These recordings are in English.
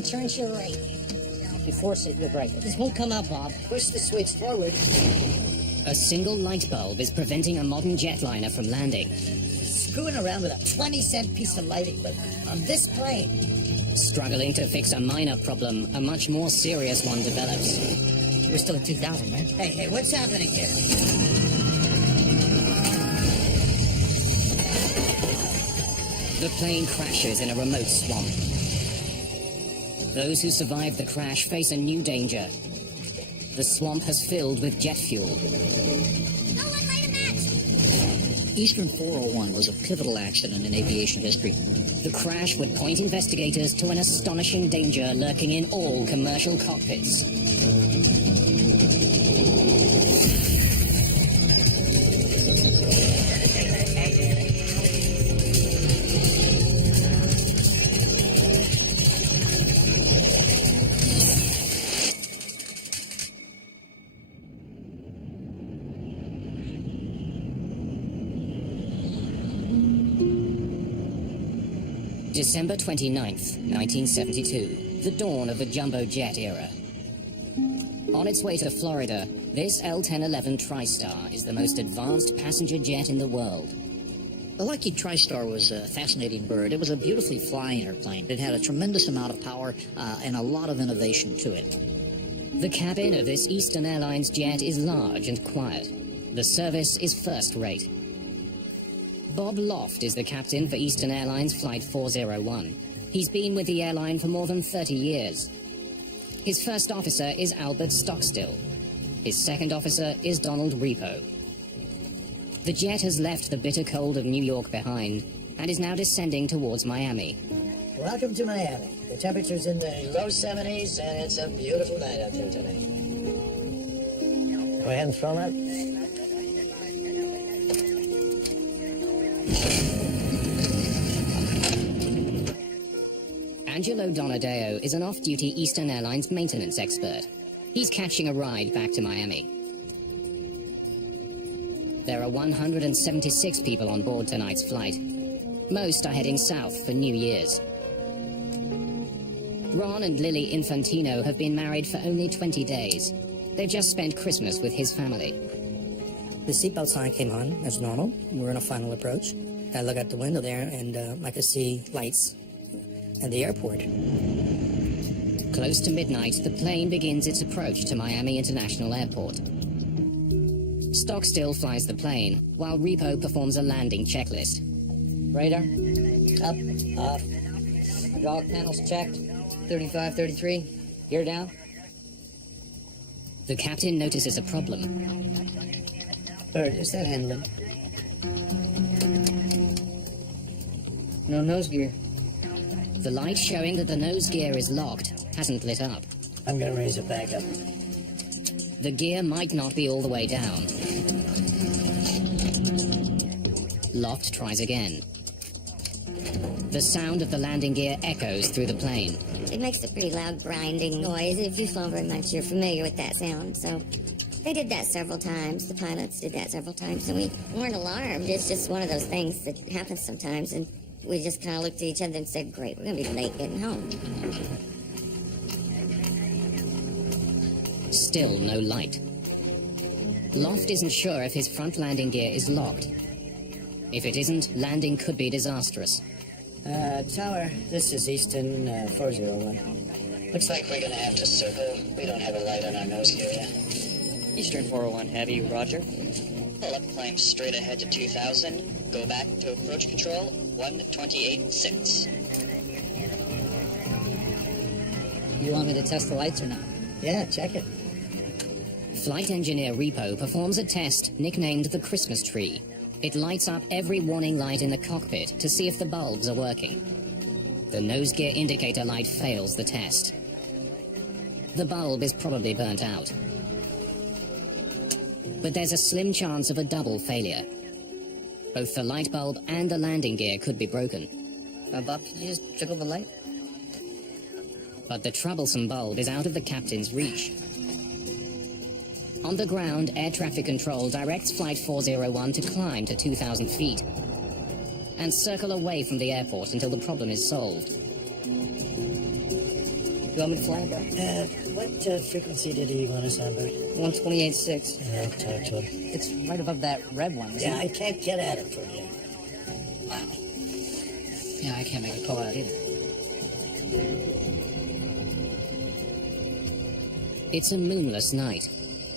and turn to your right. You force it, you'll break it. This won't come out, Bob. Push the switch forward. A single light bulb is preventing a modern jetliner from landing. Screwing around with a 20-cent piece of lighting, but on this plane. Struggling to fix a minor problem, a much more serious one develops. We're still at 2,000, man. Hey, what's happening here? The plane crashes in a remote swamp. Those who survive the crash face a new danger. The swamp has filled with jet fuel. No one light a match! Eastern 401 was a pivotal accident in aviation history. The crash would point investigators to an astonishing danger lurking in all commercial cockpits. December 29th, 1972, the dawn of the jumbo jet era. On its way to Florida, this L-1011 TriStar is the most advanced passenger jet in the world. The Lucky TriStar was a fascinating bird. It was a beautifully flying airplane. It had a tremendous amount of power and a lot of innovation to it. The cabin of this Eastern Airlines jet is large and quiet. The service is first-rate. Bob Loft is the captain for Eastern Airlines Flight 401. He's been with the airline for more than 30 years. His first officer is Albert Stockstill. His second officer is Donald Repo. The jet has left the bitter cold of New York behind and is now descending towards Miami. Welcome to Miami. The temperature's in the low 70s, and it's a beautiful night out there today. Go ahead and throw that. Angelo Donadeo is an off-duty Eastern Airlines maintenance expert. He's catching a ride back to Miami. There are 176 people on board tonight's flight. Most are heading south for New Year's. Ron and Lily Infantino have been married for only 20 days. They've just spent Christmas with his family. The seatbelt sign came on as normal. We're in a final approach. I look out the window there and I could see lights at the airport. Close to midnight, the plane begins its approach to Miami International Airport. Stockstill flies the plane, while Repo performs a landing checklist. Radar, up, off. Hydraulic panels checked. 35, 33. Gear down. The captain notices a problem. Bird, is that handling? No nose gear. The light showing that the nose gear is locked hasn't lit up. I'm gonna raise it back up. The gear might not be all the way down. Loft tries again. The sound of the landing gear echoes through the plane. It makes a pretty loud grinding noise. If you've flown very much, you're familiar with that sound. So they did that several times. The pilots did that several times, and we weren't alarmed. It's just one of those things that happens sometimes, and we just kind of looked at each other and said, great, we're going to be late getting home. Still no light. Loft isn't sure if his front landing gear is locked. If it isn't, landing could be disastrous. Tower, this is Eastern 401. Looks like we're gonna have to circle. We don't have a light on our nose gear yet. Eastern 401 Heavy, roger. Pull up, climb straight ahead to 2000. Go back to approach control, 128.6. You want me to test the lights or not? Yeah, check it. Flight engineer Repo performs a test nicknamed the Christmas tree. It lights up every warning light in the cockpit to see if the bulbs are working. The nose gear indicator light fails the test. The bulb is probably burnt out. But there's a slim chance of a double failure. Both the light bulb and the landing gear could be broken. Bob, could you just trickle the light? But the troublesome bulb is out of the captain's reach. On the ground, air traffic control directs Flight 401 to climb to 2,000 feet and circle away from the airport until the problem is solved. You want me to fly it, bro? What frequency did he want us on, Bert? 128.6. Yeah, I'll talk to him. It's right above that red one, isn't Yeah, it? I can't get at it from here. Yeah, I can't make a call out either. It's a moonless night.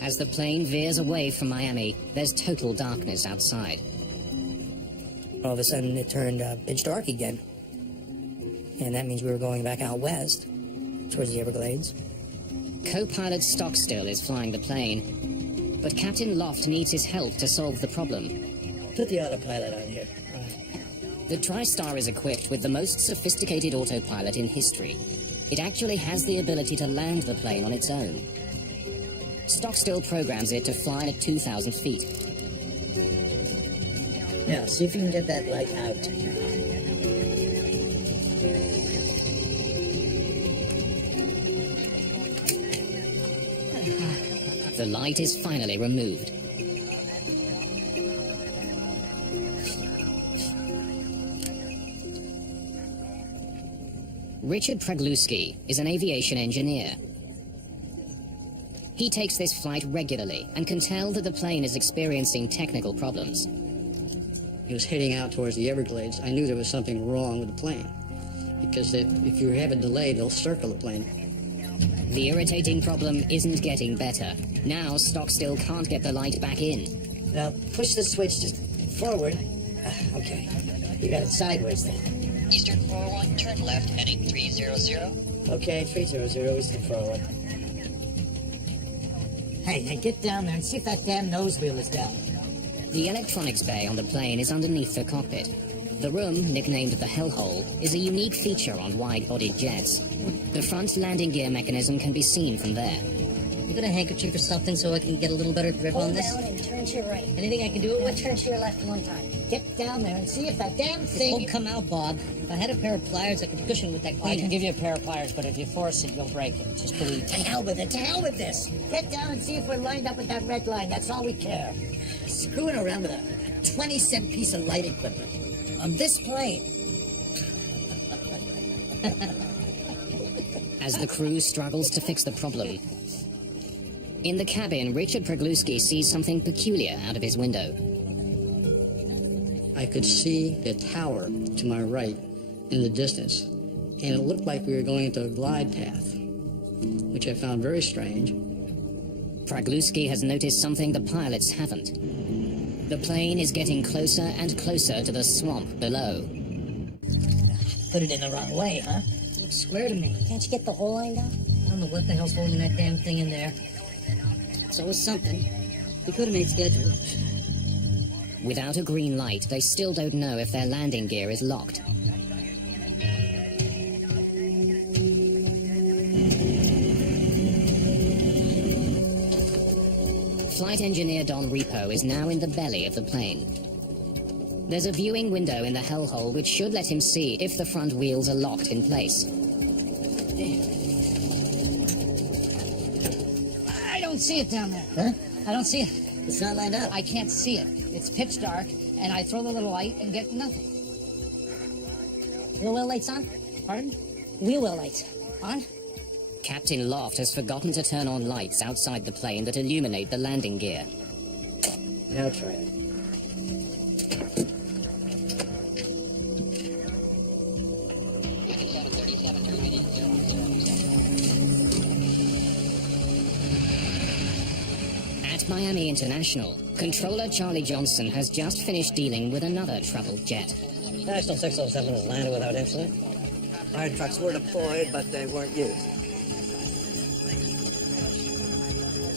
As the plane veers away from Miami, there's total darkness outside. All of a sudden, it turned pitch dark again. And that means we were going back out west, towards the Everglades. Co-pilot Stockstill is flying the plane, but Captain Loft needs his help to solve the problem. Put the autopilot on here. The TriStar is equipped with the most sophisticated autopilot in history. It actually has the ability to land the plane on its own. Stockstill programs it to fly at 2,000 feet. Now, see if you can get that light out. The light is finally removed. Richard Pragluski is an aviation engineer. He takes this flight regularly and can tell that the plane is experiencing technical problems. He was heading out towards the Everglades. I knew there was something wrong with the plane, because if you have a delay, they'll circle the plane. The irritating problem isn't getting better. Now Stockstill can't get the light back in. Now, push the switch just forward. Okay. You got it sideways then. Eastern 401, turn left, heading 300. Okay, 300, Eastern 401. Hey, get down there and see if that damn nose wheel is down. The electronics bay on the plane is underneath the cockpit. The room, nicknamed the Hellhole, is a unique feature on wide-bodied jets. The front landing gear mechanism can be seen from there. You got a handkerchief or something so I can get a little better grip on this? Hold down and turn to your right. Anything I can do it with? Turn to your left one time. Get down there and see if that damn thing... It won't come out, Bob. If I had a pair of pliers, I could cushion with that I cleaner. can give you a pair of pliers, but if you force it, you'll break it. Just believe To me. hell with it, to hell with this. Get down and see if we're lined up with that red line. That's all we care. Screwing around with a 20-cent piece of light equipment on this plane. As the crew struggles to fix the problem. In the cabin, Richard Pragluski sees something peculiar out of his window. I could see the tower to my right in the distance, and it looked like we were going into a glide path, which I found very strange. Pragluski has noticed something the pilots haven't. The plane is getting closer and closer to the swamp below. Put it in the wrong way, huh? Looks square to me. Can't you get the whole line down? I don't know what the hell's holding that damn thing in there. It's always something. We could have made schedule. Without a green light, they still don't know if their landing gear is locked. Flight engineer Don Repo is now in the belly of the plane. There's a viewing window in the hellhole which should let him see if the front wheels are locked in place. I don't see it down there. Huh? I don't see it. It's not lined up. I can't see it. It's pitch dark, and I throw the little light and get nothing. Wheel well lights on? Pardon? Wheel well lights. On? Captain Loft has forgotten to turn on lights outside the plane that illuminate the landing gear. Now try it. At Miami International, controller Charlie Johnson has just finished dealing with another troubled jet. National 607 has landed without incident. Fire trucks were deployed, but they weren't used.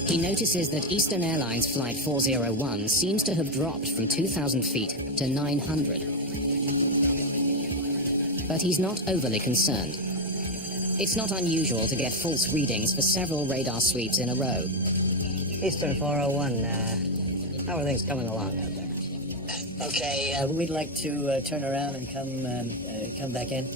He notices that Eastern Airlines Flight 401 seems to have dropped from 2,000 feet to 900. But he's not overly concerned. It's not unusual to get false readings for several radar sweeps in a row. Eastern 401, how are things coming along out there? Okay, we'd like to turn around and come back in.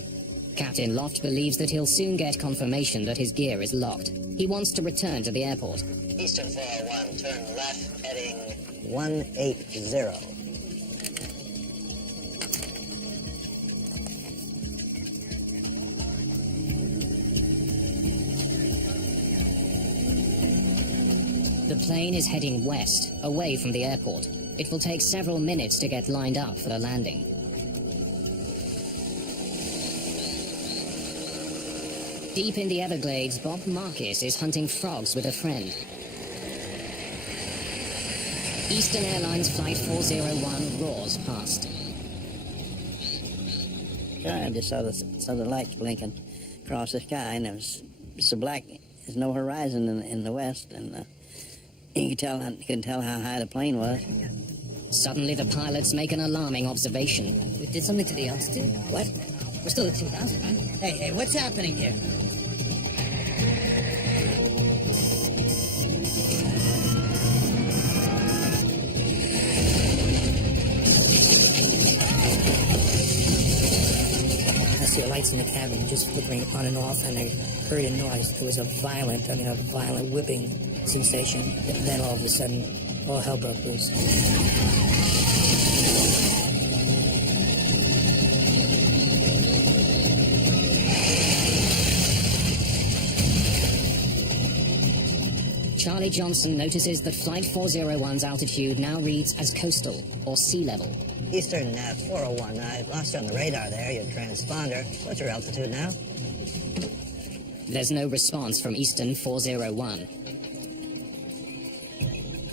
Captain Loft believes that he'll soon get confirmation that his gear is locked. He wants to return to the airport. Eastern 401, turn left, heading 180. plane is heading west, away from the airport. It will take several minutes to get lined up for the landing. Deep in the Everglades, Bob Marcus is hunting frogs with a friend. Eastern Airlines Flight 401 roars past. I just saw the lights blinking across the sky, and it was so black. There's no horizon in the west, and you could tell how high the plane was. Suddenly, the pilots make an alarming observation. We did something to the altitude? What? We're still at 2,000, right? Hey, what's happening here? I see the lights in the cabin just flickering on and off, and I heard a noise. It was a violent whipping sensation. Then all of a sudden, all hell broke loose. Charlie Johnson notices that Flight 401's altitude now reads as coastal, or sea level. Eastern 401, I lost you on the radar there, your transponder. What's your altitude now? There's no response from Eastern 401.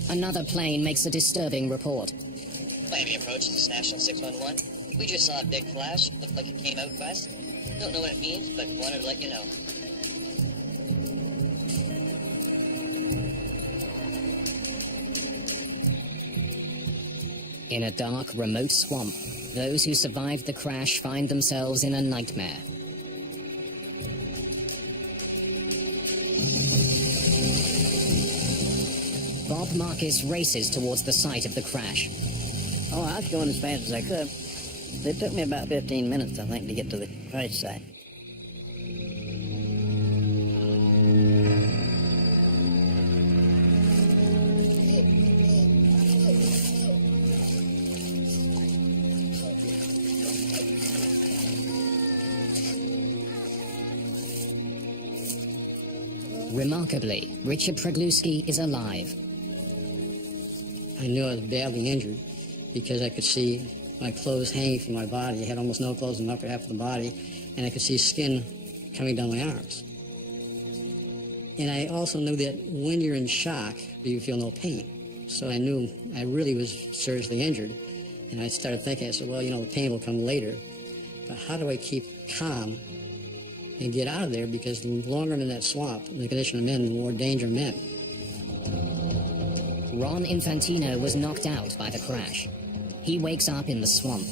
Another plane makes a disturbing report. Miami approach, this is National 611. We just saw a big flash. Looked like it came out west. Don't know what it means, but wanted to let you know. In a dark, remote swamp, those who survived the crash find themselves in a nightmare. Bob Marcus races towards the site of the crash. Oh, I was going as fast as I could. It took me about 15 minutes, I think, to get to the crash site. Remarkably, Richard Pregluski is alive. I knew I was badly injured because I could see my clothes hanging from my body. I had almost no clothes in the upper half of the body, and I could see skin coming down my arms. And I also knew that when you're in shock, you feel no pain. So I knew I really was seriously injured. And I started thinking, I said, well, the pain will come later. But how do I keep calm and get out of there? Because the longer I'm in that swamp, in the condition I'm in, the more danger I'm in. Ron Infantino was knocked out by the crash. He wakes up in the swamp.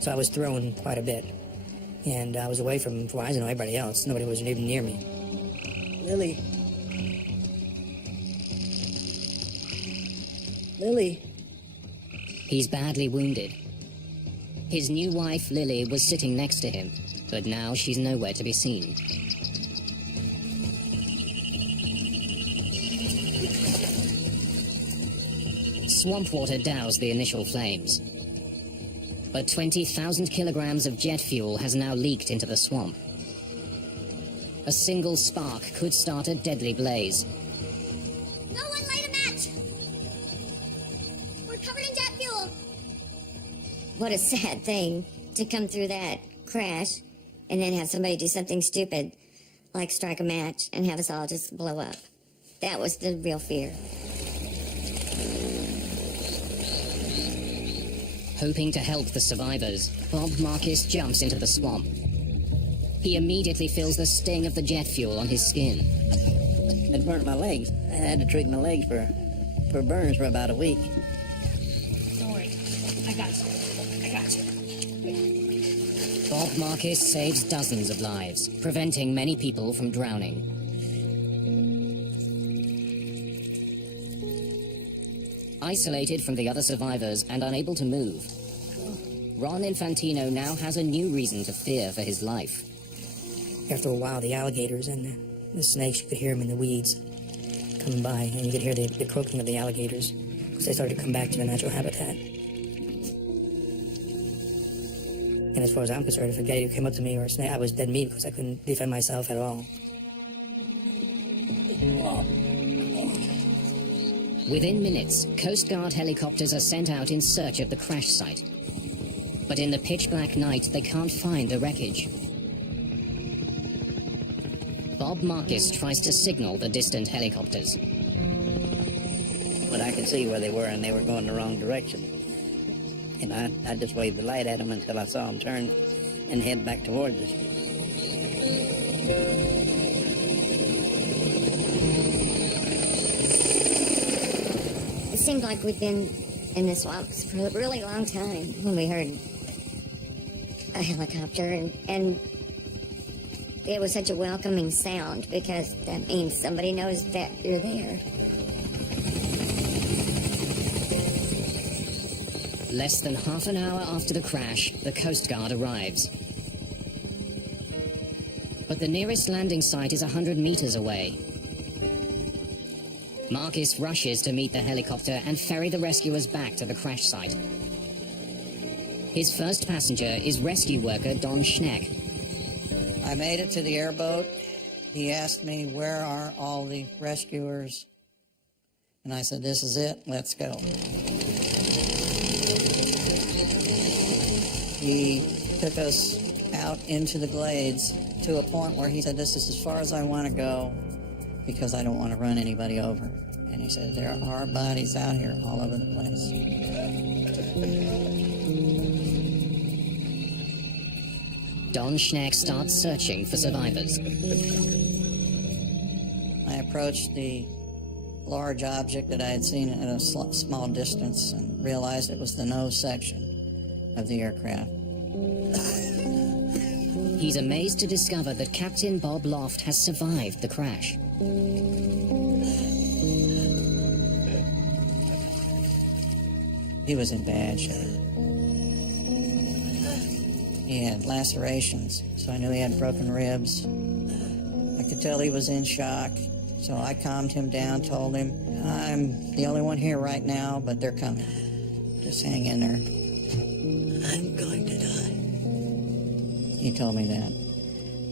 So I was thrown quite a bit, and I was away from Verizon and everybody else. Nobody was even near me. Lily. Lily. He's badly wounded. His new wife, Lily, was sitting next to him, but now she's nowhere to be seen. Swamp water doused the initial flames. But 20,000 kilograms of jet fuel has now leaked into the swamp. A single spark could start a deadly blaze. No one light a match! We're covered in jet fuel! What a sad thing to come through that crash and then have somebody do something stupid like strike a match and have us all just blow up. That was the real fear. Hoping to help the survivors, Bob Marcus jumps into the swamp. He immediately feels the sting of the jet fuel on his skin. It burnt my legs. I had to treat my legs for burns for about a week. Don't worry. I got you. Bob Marcus saves dozens of lives, preventing many people from drowning. Isolated from the other survivors and unable to move, Ron Infantino now has a new reason to fear for his life. After a while, the alligators and the snakes, you could hear them in the weeds coming by, and you could hear the croaking of the alligators because they started to come back to their natural habitat. And as far as I'm concerned, if a gator came up to me or a snake, I was dead meat because I couldn't defend myself at all. Within minutes, Coast Guard helicopters are sent out in search of the crash site. But in the pitch-black night, they can't find the wreckage. Bob Marcus tries to signal the distant helicopters. But I could see where they were, and they were going the wrong direction. And I just waved the light at them until I saw them turn and head back towards us. It seemed like we'd been in the swamps for a really long time when we heard a helicopter, and it was such a welcoming sound because that means somebody knows that you're there. Less than half an hour after the crash, the Coast Guard arrives. But the nearest landing site is 100 meters away. Marcus rushes to meet the helicopter and ferry the rescuers back to the crash site. His first passenger is rescue worker Don Schneck. I made it to the airboat. He asked me, where are all the rescuers? And I said, this is it, let's go. He took us out into the glades to a point where he said, this is as far as I want to go because I don't want to run anybody over. And he said, there are bodies out here all over the place. Don Schneck starts searching for survivors. I approached the large object that I had seen at a small distance and realized it was the nose section of the aircraft. He's amazed to discover that Captain Bob Loft has survived the crash. He was in bad shape. He had lacerations, so I knew he had broken ribs. I could tell he was in shock, so I calmed him down, told him, I'm the only one here right now, but they're coming. Just hang in there. I'm going to die. He told me that,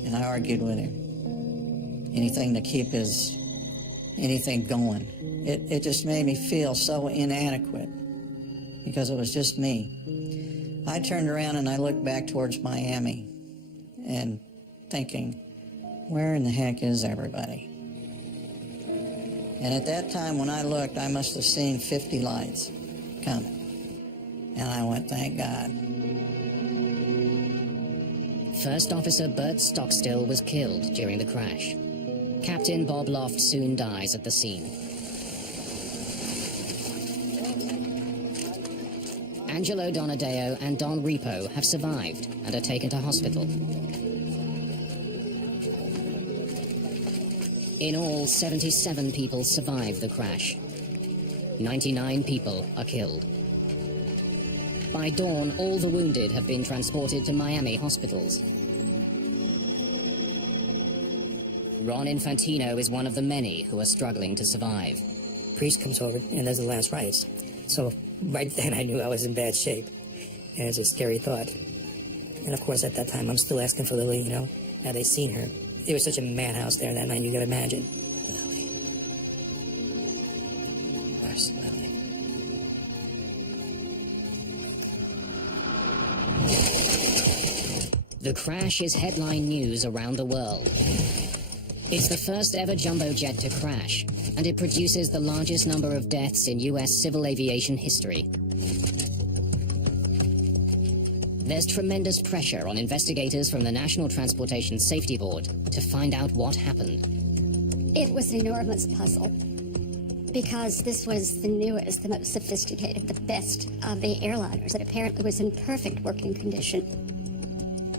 and I argued with him. Anything to keep anything going. It just made me feel so inadequate because it was just me. I turned around and I looked back towards Miami and thinking, where in the heck is everybody? And at that time when I looked, I must have seen 50 lights coming. And I went, thank God. First Officer Bert Stockstill was killed during the crash. Captain Bob Loft soon dies at the scene. Angelo Donadeo and Don Repo have survived and are taken to hospital. In all, 77 people survived the crash. 99 people are killed. By dawn, all the wounded have been transported to Miami hospitals. Ron Infantino is one of the many who are struggling to survive. Priest comes over and does the last rites. So right then I knew I was in bad shape. And it's a scary thought. And of course at that time I'm still asking for Lily, you know. Had they seen her? It was such a madhouse there that night, you can imagine. Lily. Where's Lily? The crash is headline news around the world. It's the first ever jumbo jet to crash, and it produces the largest number of deaths in U.S. civil aviation history. There's tremendous pressure on investigators from the National Transportation Safety Board to find out what happened. It was an enormous puzzle because this was the newest, the most sophisticated, the best of the airliners that apparently was in perfect working condition.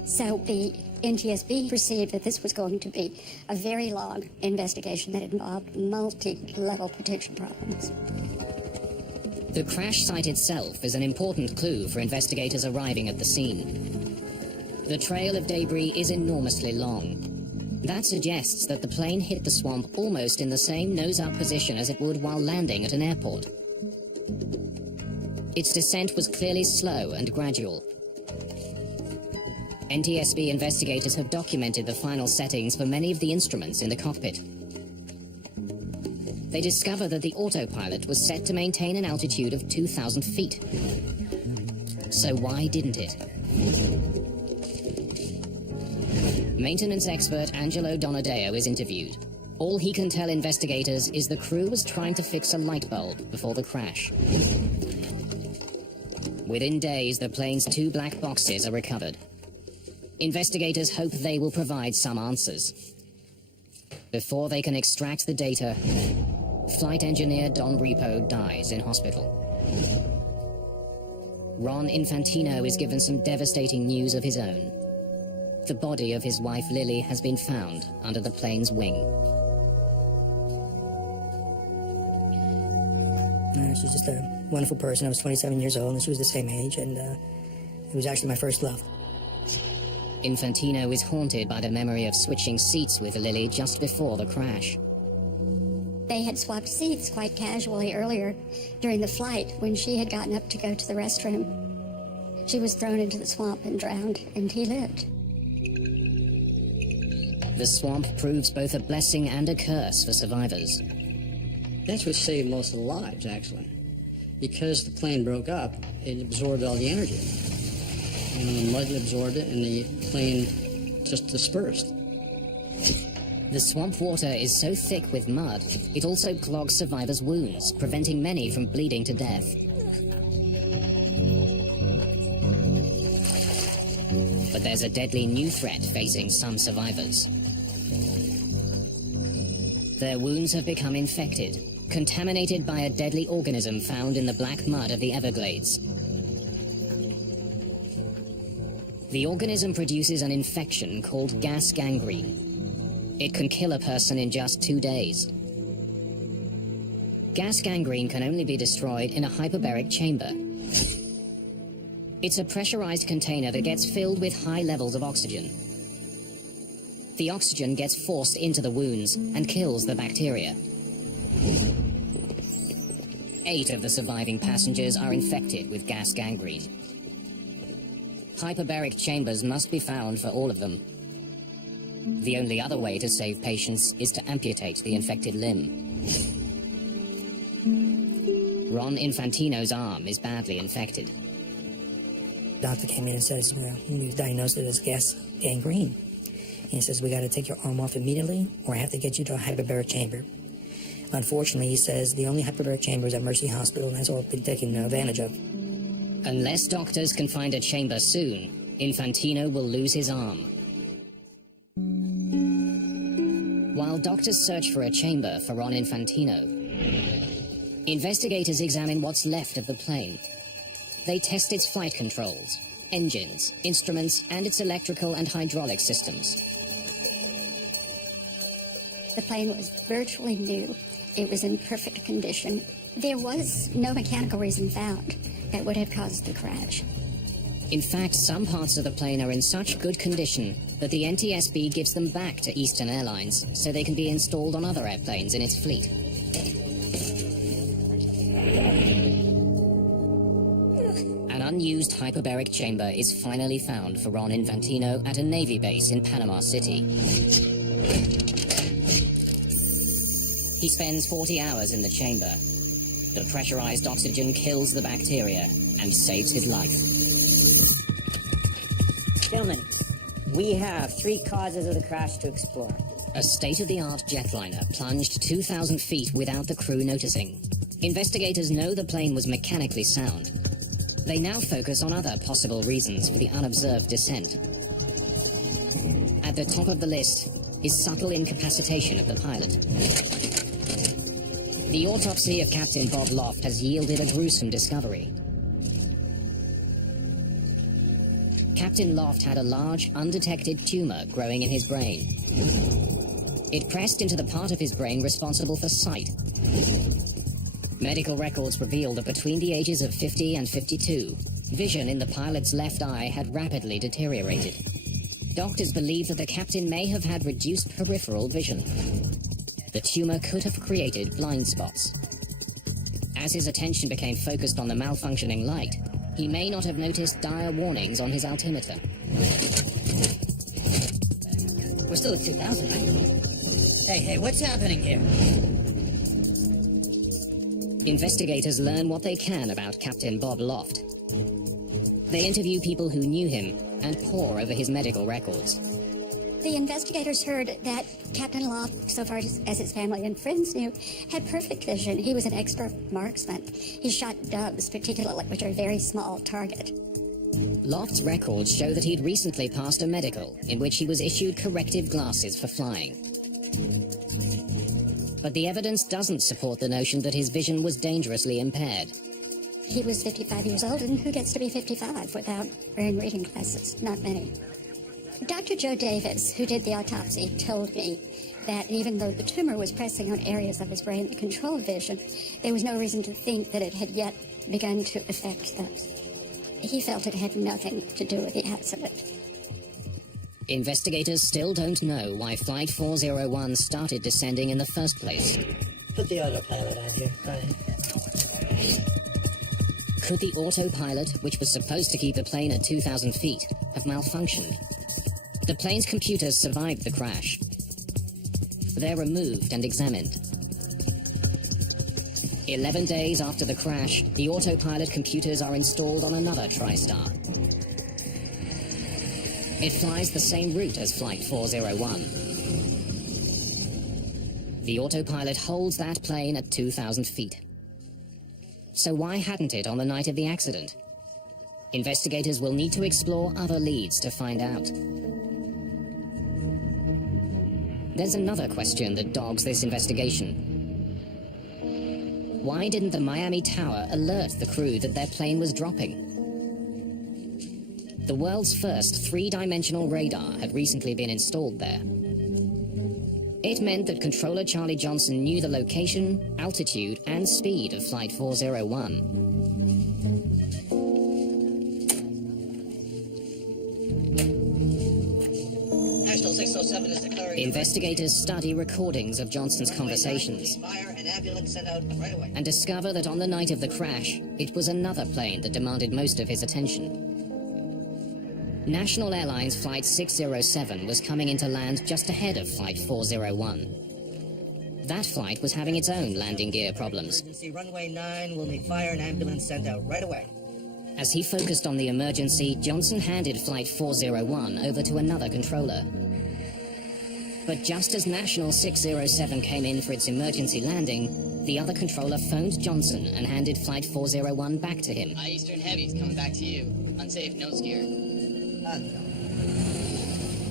So the NTSB perceived that this was going to be a very long investigation that involved multi-level protection problems. The crash site itself is an important clue for investigators arriving at the scene. The trail of debris is enormously long. That suggests that the plane hit the swamp almost in the same nose-up position as it would while landing at an airport. Its descent was clearly slow and gradual. NTSB investigators have documented the final settings for many of the instruments in the cockpit. they discover that the autopilot was set to maintain an altitude of 2,000 feet. So why didn't it? Maintenance expert Angelo Donadeo is interviewed. All he can tell investigators is the crew was trying to fix a light bulb before the crash. Within days, the plane's 2 black boxes are recovered. Investigators hope they will provide some answers. Before they can extract the data, flight engineer Don Repo dies in hospital. Ron Infantino is given some devastating news of his own. The body of his wife Lily has been found under the plane's wing. She's just a wonderful person. I was 27 years old, and she was the same age, and it was actually my first love. Infantino is haunted by the memory of switching seats with Lily just before the crash. They had swapped seats quite casually earlier during the flight when she had gotten up to go to the restroom. She was thrown into the swamp and drowned, and he lived. The swamp proves both a blessing and a curse for survivors. That's what saved most of the lives, actually. Because the plane broke up, it absorbed all the energy. And the mud absorbed it, and the plane just dispersed. The swamp water is so thick with mud, it also clogs survivors' wounds, preventing many from bleeding to death. But there's a deadly new threat facing some survivors. Their wounds have become infected, contaminated by a deadly organism found in the black mud of the Everglades. The organism produces an infection called gas gangrene. It can kill a person in just 2 days. Gas gangrene can only be destroyed in a hyperbaric chamber. It's a pressurized container that gets filled with high levels of oxygen. The oxygen gets forced into the wounds and kills the bacteria. 8 of the surviving passengers are infected with gas gangrene. Hyperbaric chambers must be found for all of them. The only other way to save patients is to amputate the infected limb. Ron Infantino's arm is badly infected. Doctor came in and says, well, we've diagnosed it as gas gangrene. And he says, we got to take your arm off immediately, or I have to get you to a hyperbaric chamber. Unfortunately, he says, the only hyperbaric chamber is at Mercy Hospital, and that's all been taken advantage of. Unless doctors can find a chamber soon, Infantino will lose his arm. While doctors search for a chamber for Ron Infantino, investigators examine what's left of the plane. They test its flight controls, engines, instruments, and its electrical and hydraulic systems. The plane was virtually new. It was in perfect condition. There was no mechanical reason found that would have caused the crash. In fact, some parts of the plane are in such good condition that the NTSB gives them back to Eastern Airlines so they can be installed on other airplanes in its fleet. An unused hyperbaric chamber is finally found for Ron Infantino at a Navy base in Panama City. He spends 40 hours in the chamber. The pressurized oxygen kills the bacteria and saves his life. Gentlemen, we have 3 causes of the crash to explore. A state-of-the-art jetliner plunged 2,000 feet without the crew noticing. Investigators know the plane was mechanically sound. They now focus on other possible reasons for the unobserved descent. At the top of the list is subtle incapacitation of the pilot. The autopsy of Captain Bob Loft has yielded a gruesome discovery. Captain Loft had a large, undetected tumor growing in his brain. It pressed into the part of his brain responsible for sight. Medical records revealed that between the ages of 50 and 52, vision in the pilot's left eye had rapidly deteriorated. Doctors believe that the captain may have had reduced peripheral vision. The tumor could have created blind spots. As his attention became focused on the malfunctioning light, he may not have noticed dire warnings on his altimeter. We're still at 2,000, right? Hey, what's happening here? Investigators learn what they can about Captain Bob Loft. They interview people who knew him and pore over his medical records. The investigators heard that Captain Loft, so far as his family and friends knew, had perfect vision. He was an expert marksman. He shot doves, particularly, which are a very small target. Loft's records show that he'd recently passed a medical in which he was issued corrective glasses for flying. But the evidence doesn't support the notion that his vision was dangerously impaired. He was 55 years old, and who gets to be 55 without wearing reading glasses? Not many. Dr. Joe Davis, who did the autopsy, told me that even though the tumor was pressing on areas of his brain that controlled vision, there was no reason to think that it had yet begun to affect those. He felt it had nothing to do with the accident. Investigators still don't know why Flight 401 started descending in the first place. Put the autopilot on here. Go ahead. Could the autopilot, which was supposed to keep the plane at 2,000 feet, have malfunctioned? The plane's computers survived the crash. They're removed and examined. 11 days after the crash, the autopilot computers are installed on another TriStar. It flies the same route as Flight 401. The autopilot holds that plane at 2,000 feet. So why hadn't it on the night of the accident? Investigators will need to explore other leads to find out. There's another question that dogs this investigation. Why didn't the Miami Tower alert the crew that their plane was dropping? The world's first three-dimensional radar had recently been installed there. It meant that controller Charlie Johnson knew the location, altitude, and speed of Flight 401. National 607 is declaring... Investigators study recordings of Johnson's conversations Fire and ambulance sent out right away. and discover that on the night of the crash, it was another plane that demanded most of his attention. National Airlines Flight 607 was coming into land just ahead of Flight 401. That flight was having its own landing gear problems. Emergency runway 9 will need fire and ambulance sent out right away. As he focused on the emergency, Johnson handed Flight 401 over to another controller. But just as National 607 came in for its emergency landing, the other controller phoned Johnson and handed Flight 401 back to him. Eastern Heavy's coming back to you. Unsafe nose gear.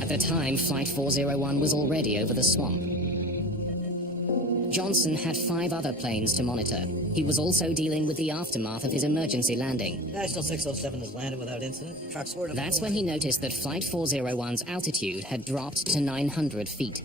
At the time, Flight 401 was already over the swamp. Johnson had 5 other planes to monitor. He was also dealing with the aftermath of his emergency landing. National 607 has landed without incident. Trucks were... That's when he noticed that Flight 401's altitude had dropped to 900 feet.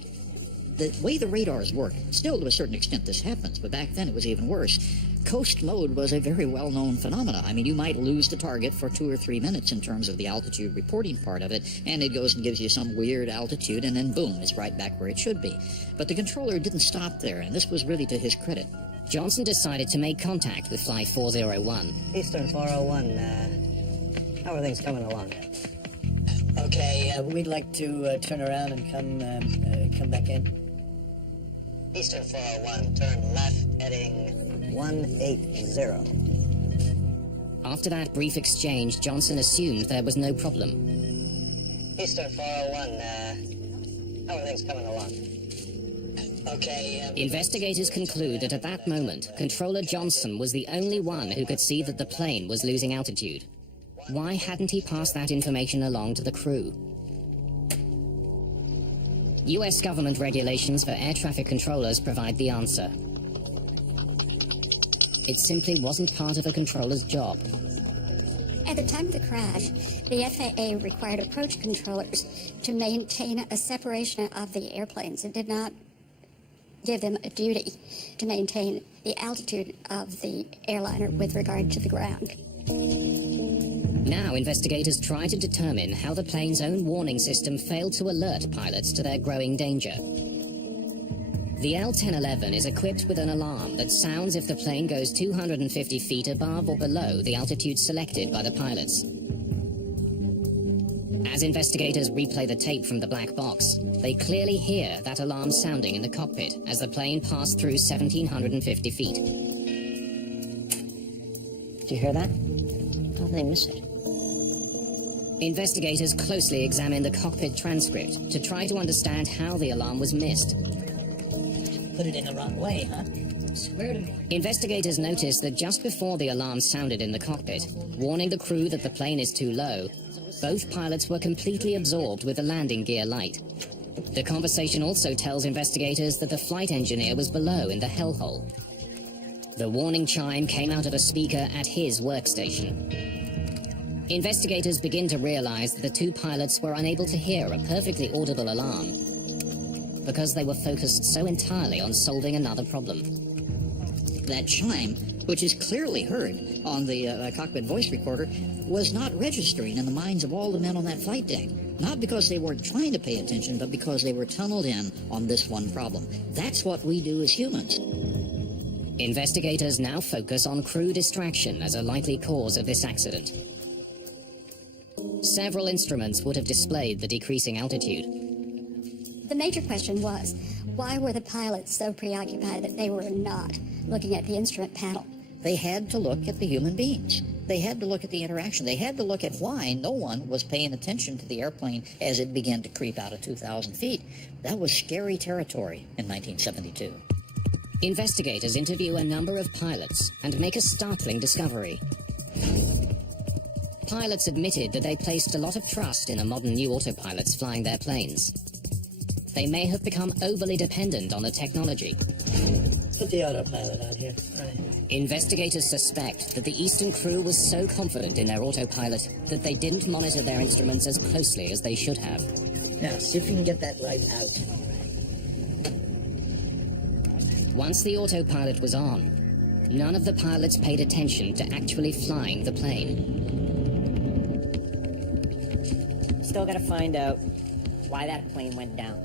The way the radars work, still to a certain extent this happens, but back then it was even worse. Coast mode was a very well-known phenomena. I mean, you might lose the target for 2 or 3 minutes in terms of the altitude reporting part of it, and it goes and gives you some weird altitude, and then boom, it's right back where it should be. But the controller didn't stop there, and this was really to his credit. Johnson decided to make contact with Flight 401. Eastern 401, how are things coming along? Okay, we'd like to turn around and come back in. Eastern 401, turn left, heading 180. After that brief exchange, Johnson assumed there was no problem. Eastern 401, how are things coming along? Okay, Investigators conclude that at that moment, Controller Johnson was the only one who could see that the plane was losing altitude. Why hadn't he passed that information along to the crew? US government regulations for air traffic controllers provide the answer. It simply wasn't part of a controller's job. At the time of the crash, the FAA required approach controllers to maintain a separation of the airplanes. It did not give them a duty to maintain the altitude of the airliner with regard to the ground. Now investigators try to determine how the plane's own warning system failed to alert pilots to their growing danger. The L-1011 is equipped with an alarm that sounds if the plane goes 250 feet above or below the altitude selected by the pilots. As investigators replay the tape from the black box, they clearly hear that alarm sounding in the cockpit as the plane passed through 1,750 feet. Did you hear that? How did they miss it? Investigators closely examined the cockpit transcript to try to understand how the alarm was missed. Put it in the wrong way, huh? Swear to me. Investigators noticed that just before the alarm sounded in the cockpit, warning the crew that the plane is too low, both pilots were completely absorbed with the landing gear light. The conversation also tells investigators that the flight engineer was below in the hellhole. The warning chime came out of a speaker at his workstation. Investigators begin to realize that the two pilots were unable to hear a perfectly audible alarm because they were focused so entirely on solving another problem. That chime, which is clearly heard on the cockpit voice recorder, was not registering in the minds of all the men on that flight deck. Not because they weren't trying to pay attention, but because they were tunneled in on this one problem. That's what we do as humans. Investigators now focus on crew distraction as a likely cause of this accident. Several instruments would have displayed the decreasing altitude. The major question was, why were the pilots so preoccupied that they were not looking at the instrument panel? They had to look at the human beings. They had to look at the interaction. They had to look at why no one was paying attention to the airplane as it began to creep out of 2,000 feet. That was scary territory in 1972. Investigators interview a number of pilots and make a startling discovery. Pilots admitted that they placed a lot of trust in the modern new autopilots flying their planes. They may have become overly dependent on the technology. Put the autopilot on here. Right. Investigators suspect that the Eastern crew was so confident in their autopilot that they didn't monitor their instruments as closely as they should have. Now, see if you can get that light out. Once the autopilot was on, none of the pilots paid attention to actually flying the plane. Still gotta find out why that plane went down.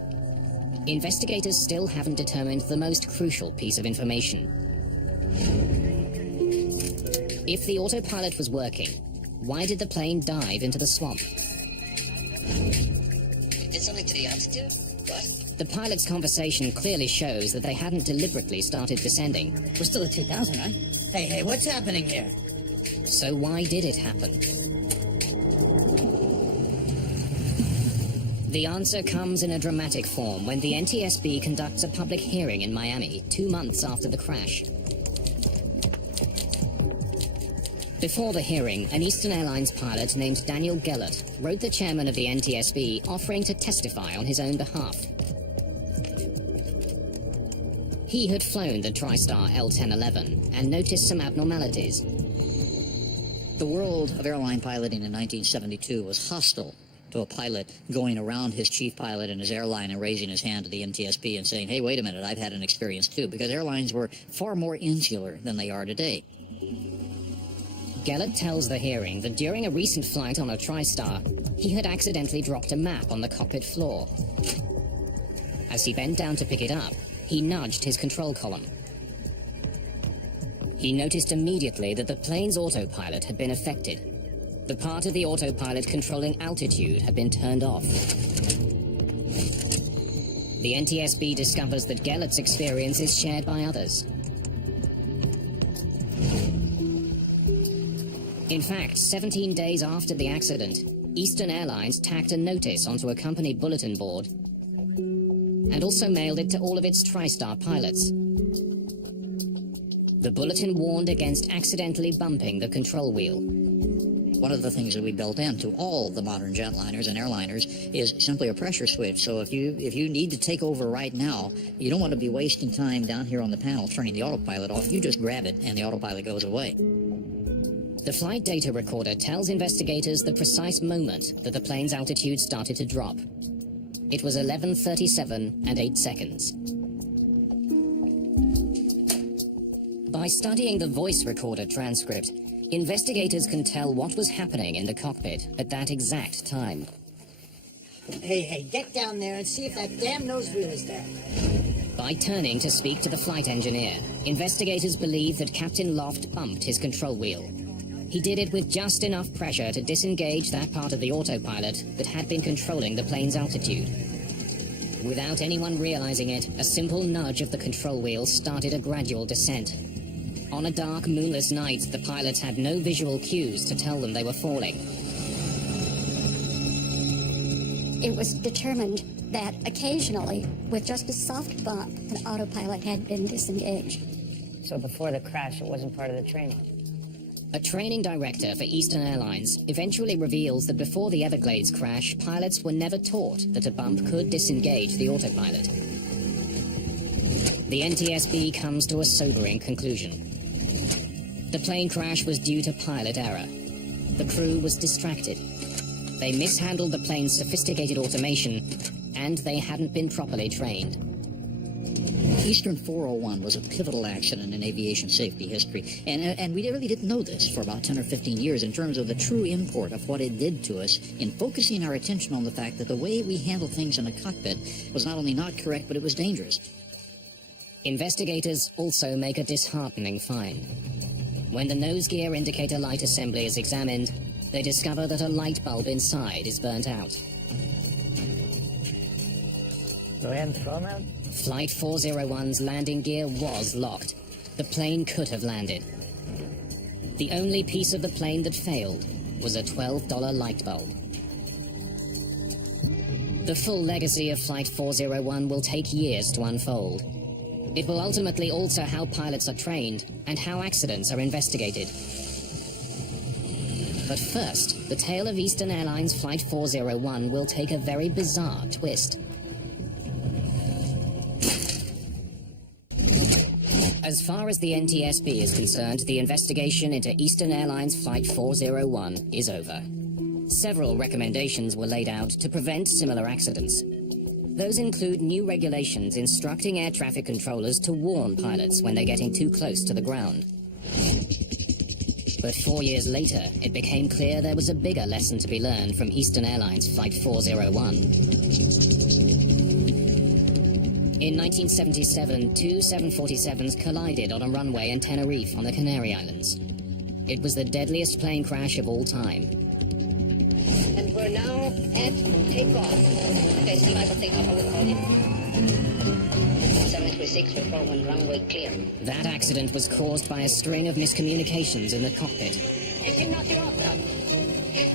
Investigators still haven't determined the most crucial piece of information. If the autopilot was working, why did the plane dive into the swamp? Did something to the altitude? What? The pilot's conversation clearly shows that they hadn't deliberately started descending. We're still at 2,000, right? Hey, what's happening here? So why did it happen? The answer comes in a dramatic form when the NTSB conducts a public hearing in Miami 2 months after the crash. Before the hearing, an Eastern Airlines pilot named Daniel Gellert wrote the chairman of the NTSB offering to testify on his own behalf. He had flown the TriStar L-1011 and noticed some abnormalities. The world of airline piloting in 1972 was hostile to a pilot going around his chief pilot and his airline and raising his hand to the NTSB and saying, hey, wait a minute, I've had an experience too, because airlines were far more insular than they are today. Gellert tells the hearing that during a recent flight on a TriStar, he had accidentally dropped a map on the cockpit floor. As he bent down to pick it up, he nudged his control column. He noticed immediately that the plane's autopilot had been affected. The part of the autopilot controlling altitude had been turned off. The NTSB discovers that Gellert's experience is shared by others. In fact, 17 days after the accident, Eastern Airlines tacked a notice onto a company bulletin board and also mailed it to all of its TriStar pilots. The bulletin warned against accidentally bumping the control wheel. One of the things that we built into all the modern jetliners and airliners is simply a pressure switch. So if you need to take over right now, you don't want to be wasting time down here on the panel turning the autopilot off. You just grab it and the autopilot goes away. The flight data recorder tells investigators the precise moment that the plane's altitude started to drop. It was 11:37 and 8 seconds. By studying the voice recorder transcript, investigators can tell what was happening in the cockpit at that exact time. Hey, get down there and see if that damn nose wheel is there. By turning to speak to the flight engineer, investigators believe that Captain Loft bumped his control wheel. He did it with just enough pressure to disengage that part of the autopilot that had been controlling the plane's altitude. Without anyone realizing it, a simple nudge of the control wheel started a gradual descent. On a dark, moonless night, the pilots had no visual cues to tell them they were falling. It was determined that occasionally, with just a soft bump, an autopilot had been disengaged. So before the crash, it wasn't part of the training. A training director for Eastern Airlines eventually reveals that before the Everglades crash, pilots were never taught that a bump could disengage the autopilot. The NTSB comes to a sobering conclusion. The plane crash was due to pilot error. The crew was distracted. They mishandled the plane's sophisticated automation, and they hadn't been properly trained. Eastern 401 was a pivotal accident in aviation safety history, and we really didn't know this for about 10 or 15 years in terms of the true import of what it did to us in focusing our attention on the fact that the way we handled things in a cockpit was not only not correct, but it was dangerous. Investigators also make a disheartening find. When the nose gear indicator light assembly is examined, they discover that a light bulb inside is burnt out. So we hadn't thrown out? Flight 401's landing gear was locked. The plane could have landed. The only piece of the plane that failed was a $12 light bulb. The full legacy of Flight 401 will take years to unfold. It will ultimately alter how pilots are trained and how accidents are investigated. But first, the tale of Eastern Airlines Flight 401 will take a very bizarre twist. As far as the NTSB is concerned, the investigation into Eastern Airlines Flight 401 is over. Several recommendations were laid out to prevent similar accidents. Those include new regulations instructing air traffic controllers to warn pilots when they're getting too close to the ground. But 4 years later, it became clear there was a bigger lesson to be learned from Eastern Airlines Flight 401. In 1977, two 747s collided on a runway in Tenerife on the Canary Islands. It was the deadliest plane crash of all time. And we're now at takeoff. Okay, stand by for takeoff. I will call you. 736 for 41, runway clear. That accident was caused by a string of miscommunications in the cockpit. It did not get off, Doc. It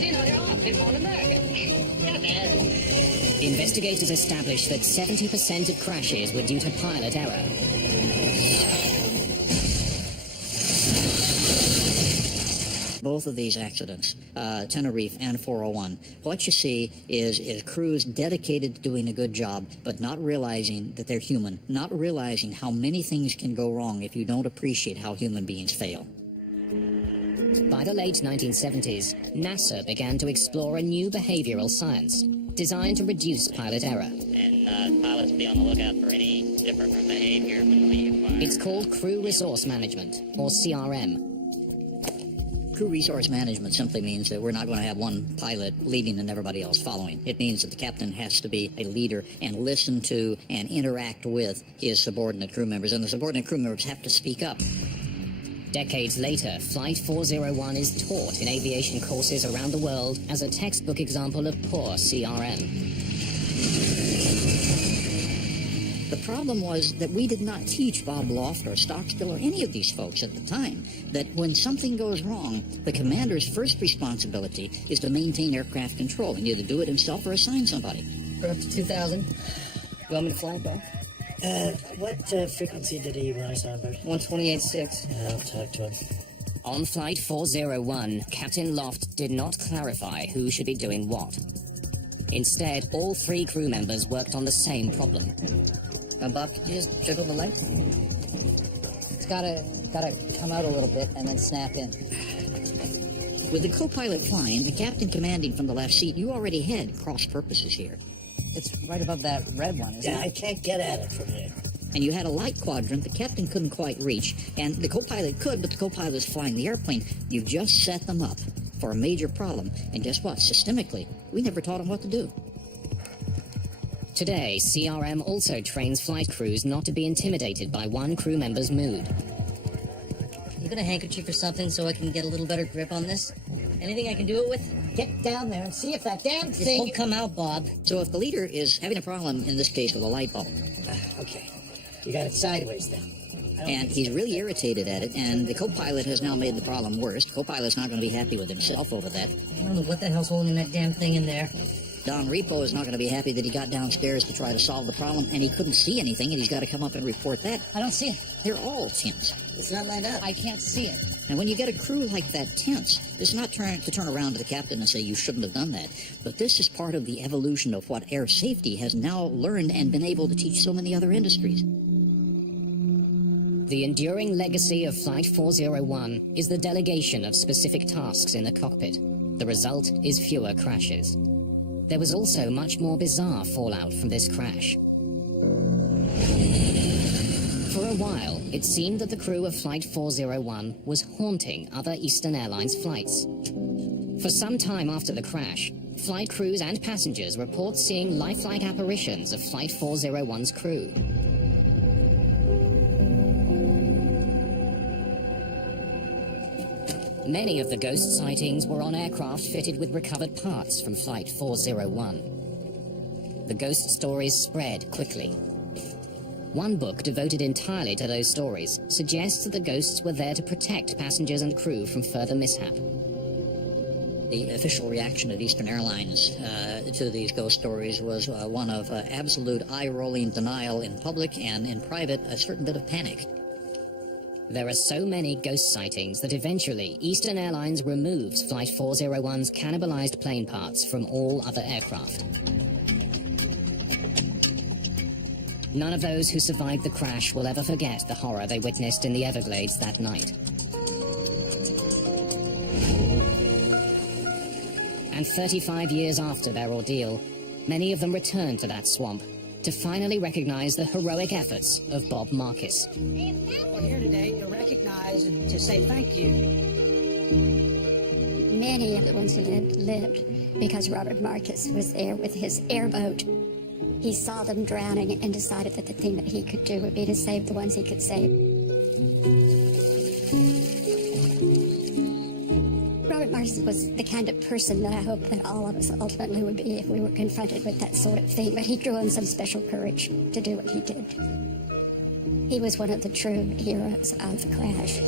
did not get off. It's on American. Investigators established that 70% of crashes were due to pilot error. Both of these accidents, Tenerife and 401, what you see is crews dedicated to doing a good job, but not realizing that they're human, not realizing how many things can go wrong if you don't appreciate how human beings fail. By the late 1970s, NASA began to explore a new behavioral science designed to reduce pilot error. And pilots be on the lookout for any different behavior when we acquire. It's called Crew Resource Management, or CRM. Crew resource management simply means that we're not going to have one pilot leading and everybody else following. It means that the captain has to be a leader and listen to and interact with his subordinate crew members, and the subordinate crew members have to speak up. Decades later, Flight 401 is taught in aviation courses around the world as a textbook example of poor CRM. The problem was that we did not teach Bob Loft or Stockstill or any of these folks at the time that when something goes wrong, the commander's first responsibility is to maintain aircraft control and either do it himself or assign somebody. We're up to 2,000. You want me to fly, Bob? What frequency did he want us on, Bert? 128.6. I'll talk to him. On Flight 401, Captain Loft did not clarify who should be doing what. Instead, all three crew members worked on the same problem. Bob, could you just jiggle the light? It's gotta come out a little bit and then snap in. With the co-pilot flying, the captain commanding from the left seat, you already had cross purposes here. It's right above that red one, isn't Yeah, it? I can't get at it from here. And you had a light quadrant the captain couldn't quite reach, and the co-pilot could, but the co-pilot was flying the airplane. You just set them up for a major problem, and guess what? Systemically, we never taught them what to do. Today, CRM also trains flight crews not to be intimidated by one crew member's mood. You got a handkerchief or something so I can get a little better grip on this? Anything I can do it with? Get down there and see if that damn This thing... won't come out, Bob. So if the leader is having a problem, in this case with a light bulb, Okay. You got it sideways then. And he's really irritated at it, and the co-pilot has now made the problem worse. Co-pilot's not going to be happy with himself over that. I don't know what the hell's holding that damn thing in there. Don Repo is not going to be happy that he got downstairs to try to solve the problem, and he couldn't see anything, and he's got to come up and report that. I don't see it. They're all tense. It's not lined up. I can't see it. And when you get a crew like that tense, it's not to turn around to the captain and say you shouldn't have done that. But this is part of the evolution of what air safety has now learned and been able to teach so many other industries. The enduring legacy of Flight 401 is the delegation of specific tasks in the cockpit. The result is fewer crashes. There was also much more bizarre fallout from this crash. For a while, it seemed that the crew of Flight 401 was haunting other Eastern Airlines flights. For some time after the crash, flight crews and passengers report seeing lifelike apparitions of Flight 401's crew. Many of the ghost sightings were on aircraft fitted with recovered parts from Flight 401. The ghost stories spread quickly. One book devoted entirely to those stories suggests that the ghosts were there to protect passengers and crew from further mishap. The official reaction of Eastern Airlines to these ghost stories was one of absolute eye-rolling denial in public, and in private, a certain bit of panic. There are so many ghost sightings that eventually Eastern Airlines removes Flight 401's cannibalized plane parts from all other aircraft. None of those who survived the crash will ever forget the horror they witnessed in the Everglades that night. And 35 years after their ordeal, many of them returned to that swamp to finally recognize the heroic efforts of Bob Marcus. We're here today to recognize and to say thank you. Many of the ones who lived because Robert Marcus was there with his airboat. He saw them drowning and decided that the thing that he could do would be to save the ones he could save. Robert Marcus was the kind of person that I hope that all of us ultimately would be if we were confronted with that sort of thing, but he drew on some special courage to do what he did. He was one of the true heroes of the crash.